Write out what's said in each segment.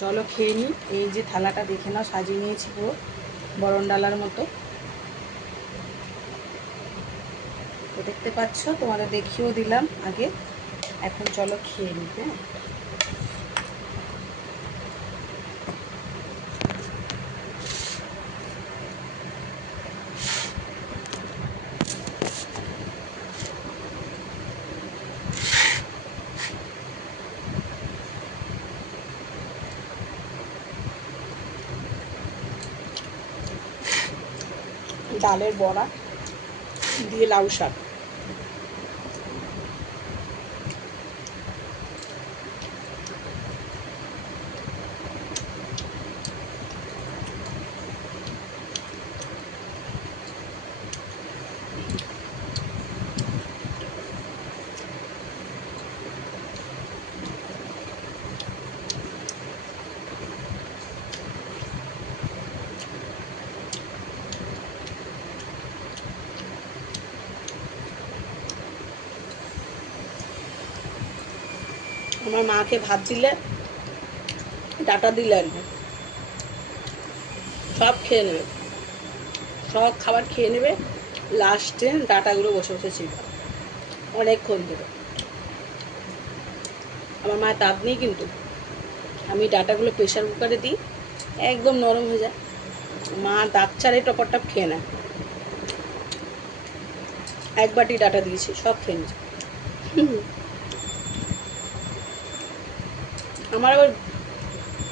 চলো খেয়ে নিই। এই যে থালাটা দেখে নাও, সাজিয়ে নিয়েছি পুরো বরণ ডালার মতো। তো দেখতে পাচ্ছ, তোমাদের দেখিয়েও দিলাম আগে। এখন চলো খেয়ে নিই। হ্যাঁ, ডালের বড়া দিয়ে লাউ শাক। আমার মাকে ভাত দিলে, ডাটা দিলে একদম সব খেয়ে নেবে, সব খাবার খেয়ে নেবে, লাস্টে ডাটাগুলো বসে বসে ছিল অনেকক্ষণ ধরে। আমার মায়ের তাপ নেই, কিন্তু আমি ডাটাগুলো প্রেশার কুকারে দিই, একদম নরম হয়ে যায়। মা দাঁত ছাড়ে টপার টপ খেয়ে নেয়। এক বাটি ডাটা দিয়েছি, সব খেয়ে নিয়েছে। আমার আবার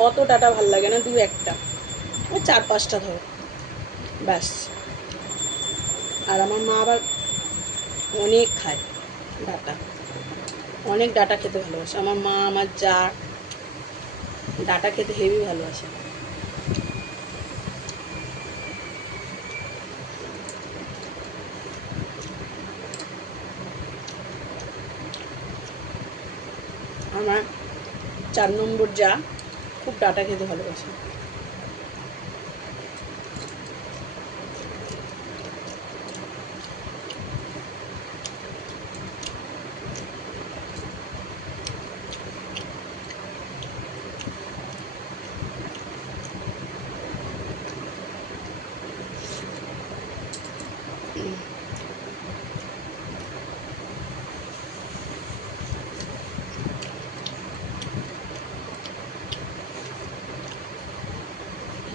অত ডাটা ভাল লাগে না, দু একটা, ওই 4-5টা ধরো, ব্যাস। আর আমার মা আবার অনেক খায় ডাটা, অনেক ডাটা খেতে ভালোবাসে আমার মা। আমার যা ডাটা খেতে হেভি ভালোবাসে। আমার 4 নম্বর যা খুব ডাটা খেতে ভালোবাসে।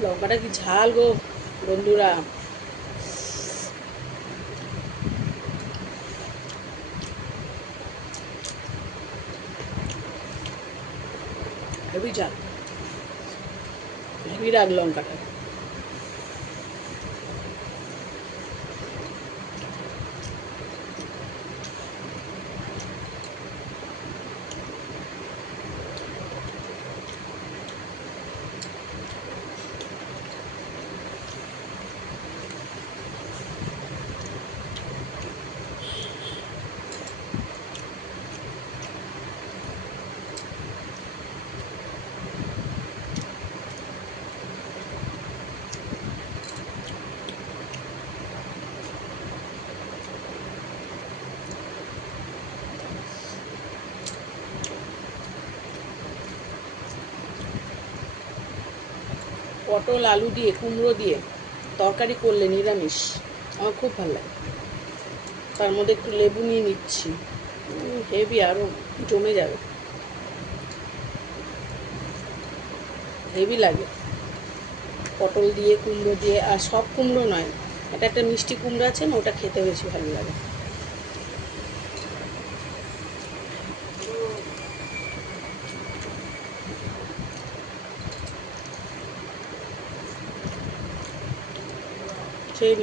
লঙ্কাটা কি ঝাল গো বন্ধুরা! হেভি ঝাল, হেভি রাগ লঙ্কাটা। পটল আলু দিয়ে কুমড়ো দিয়ে তরকারি করলে নিরামিষ, আমার খুব ভালো লাগে। তার মধ্যে একটু লেবু নিয়ে নিচ্ছি, হেভি, আরও জমে যাবে, হেভি লাগে। পটল দিয়ে কুমড়ো দিয়ে, আর সব কুমড়ো নয়, এটা একটা মিষ্টি কুমড়ো আছে না, ওটা খেতে বেশি ভালো লাগে। সেই